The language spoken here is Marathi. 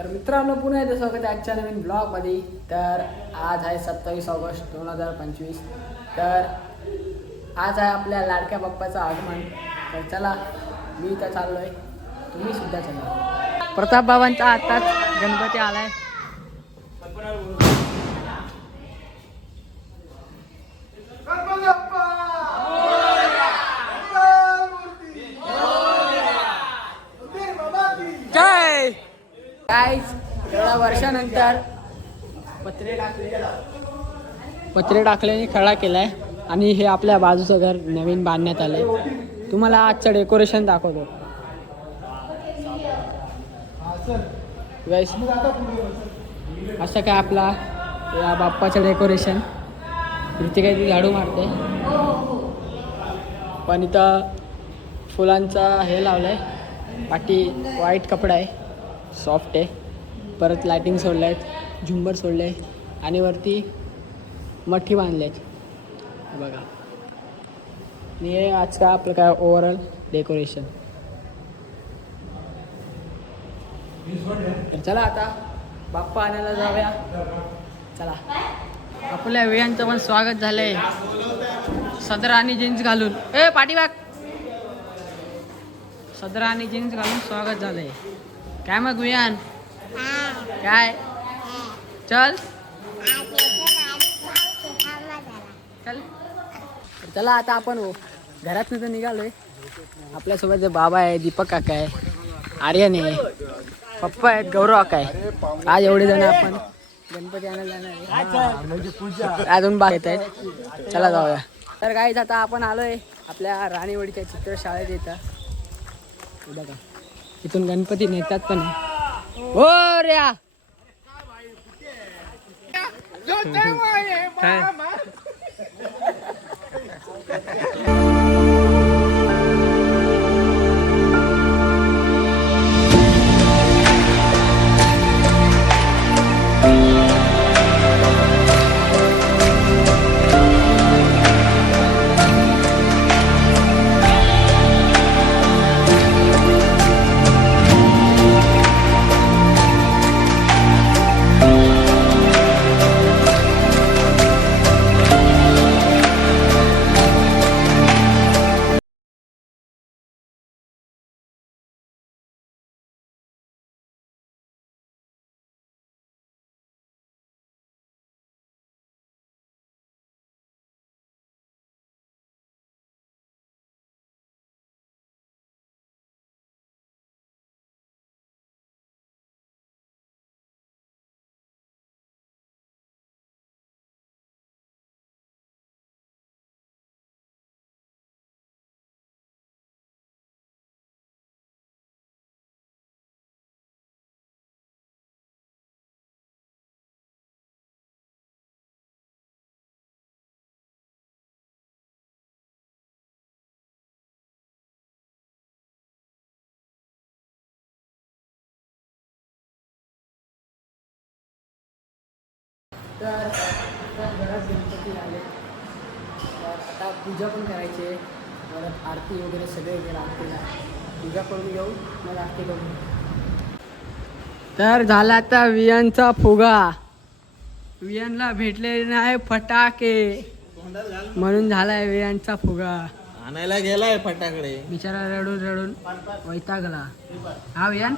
तर मित्रांनो पुन्हा एकदा स्वागत आहे आजच्या नवीन ब्लॉगमध्ये. तर आज आहे 27 ऑगस्ट 2025. तर आज आहे आपल्या लाडक्या बाप्पाचं आगमन. तर चला मी तर चाललो आहे, तुम्ही सुद्धा चला. प्रताप बाबांचा आताच गणपती आलाय. काय एवढ्या वर्षानंतर पत्रे टाकल्याने खडा केलाय आणि हे आपल्या बाजूचं घर नवीन बांधण्यात आलंय. तुम्हाला आजचं डेकोरेशन दाखवतो. गाईस असं काय आपला या बाप्पाचं डेकोरेशन. इथे काही ती झाडू मारते, पण इथं फुलांचा हे लावलंय. पाठी व्हाईट कपडा आहे, सॉफ्ट आहे. परत लायटिंग सोडल्या आहेत, झुंबर सोडले आहे आणि वरती मठी बांधले आहेत बघा. आणि हे आज का आपलं काय ओव्हरऑल डेकोरेशन. तर चला आता बाप्पा आणायला जाऊया. चला. आपल्या वियांचं पण स्वागत झालंय सदरा आणि जीन्स घालून. पाठीबाग सदरा आणि जीन्स घालून स्वागत झालंय. काय मग वियान, काय चल चल. चला आता आपण घरात तर निघालोय. आपल्यासोबत जे बाबा आहे, दीपक काका आहे, आर्यन आहे, पप्पा आहेत, गौरव काका आहे. आज एवढे जण आपण गणपती आणायला जाणार आहे. अजून बाग येत आहेत. चला जाऊया. तर काहीच आता आपण आलोय आपल्या राणीवाडीच्या चित्रशाळेत. येतात बघा, इथून गणपती नेतात पण. हो रे काय तर घरात गणपती आले. तर आता पूजा पण करायची आहे. परत आरती वगैरे सगळे वगैरे आरतीला पूजा करून घेऊ, मग आरती करू. तर झाला आता वियांचा फुगा. वियांना भेटले नाही फटाके म्हणून झालाय वियांचा फुगा. आणायला गेलाय फटाकडे, बिचारा रडून रडून वैतागला. हा वियान